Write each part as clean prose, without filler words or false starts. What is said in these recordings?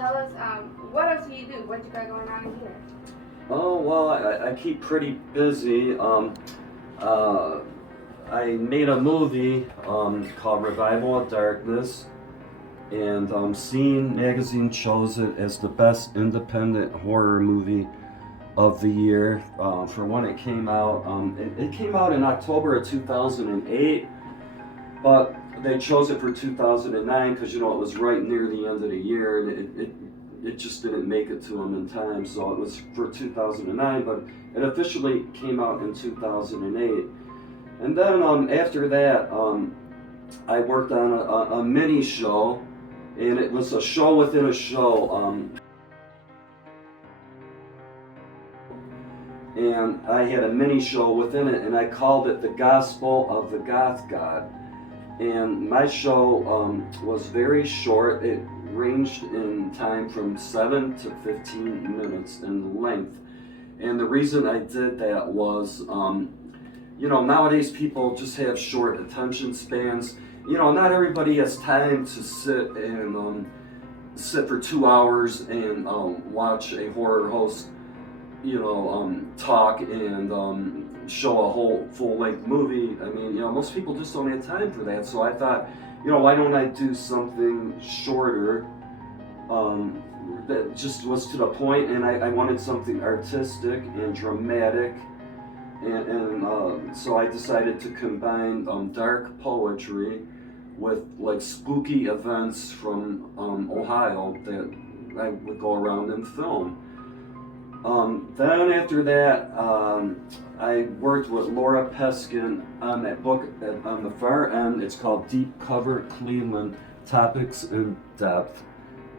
tell us what else do you do? What you got going on here? Oh, well, I keep pretty busy. I made a movie called Revival of Darkness, and Scene Magazine chose it as the best independent horror movie of the year for when it came out. It came out in October of 2008, but they chose it for 2009 because, you know, it was right near the end of the year, and it just didn't make it to them in time, so it was for 2009, but it officially came out in 2008. And then after that, I worked on a mini show, and it was a show within a show. And I had a mini show within it, and I called it The Gospel of the Goth God. And my show was very short. It ranged in time from 7 to 15 minutes in length. And the reason I did that was, you know, nowadays people just have short attention spans. You know, not everybody has time to sit for 2 hours and watch a horror host, you know, talk and show a whole full-length movie. I mean, you know, most people just don't have time for that. So I thought, you know, why don't I do something shorter that just was to the point, and I wanted something artistic and dramatic, and so I decided to combine dark poetry with like spooky events from Ohio that I would go around and film. Then after that, I worked with Laura Peskin on that book on the far end. It's called Deep Cover Cleveland, Topics in Depth,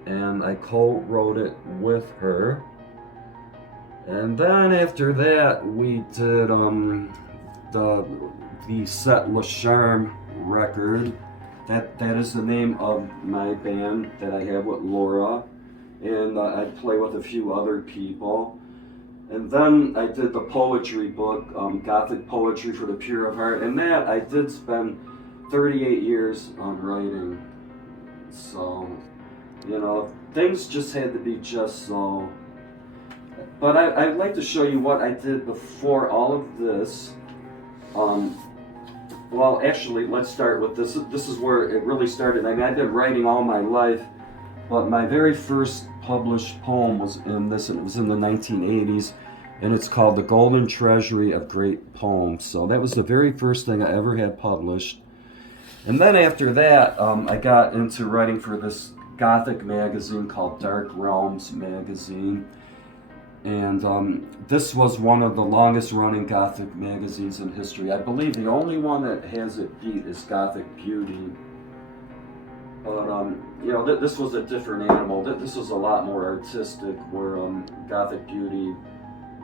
and I co-wrote it with her. And then after that, we did the Set Le Charme record. That is the name of my band that I have with Laura, and I play with a few other people. And then I did the poetry book, Gothic Poetry for the Pure of Heart, and that I did spend 38 years on writing. So, you know, things just had to be just so. But I'd like to show you what I did before all of this. Well, actually, let's start with this. This is where it really started. I mean, I've been writing all my life, but my very first published poem was in this, and it was in the 1980s, and it's called The Golden Treasury of Great Poems. So that was the very first thing I ever had published. And then after that, I got into writing for this Gothic magazine called Dark Realms magazine. And this was one of the longest running Gothic magazines in history. I believe the only one that has it beat is Gothic Beauty. But, you know, this was a different animal. This was a lot more artistic, where Gothic Beauty,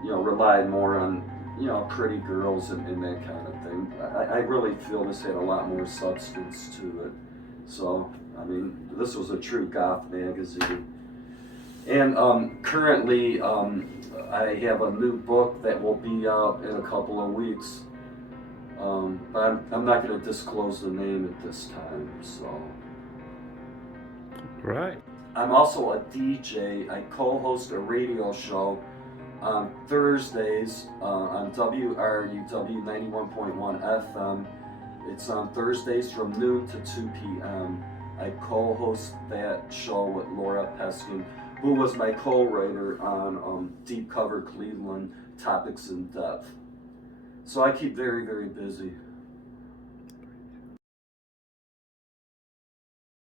you know, relied more on, you know, pretty girls and that kind of thing. I really feel this had a lot more substance to it. So, I mean, this was a true goth magazine. And currently, I have a new book that will be out in a couple of weeks. But I'm not going to disclose the name at this time, so. Right. I'm also a DJ. I co-host a radio show on Thursdays on WRUW 91.1 FM. It's on Thursdays from noon to 2 p.m. I co-host that show with Laura Peskin, who was my co-writer on Deep Cover Cleveland, Topics in Depth. So I keep very, very busy.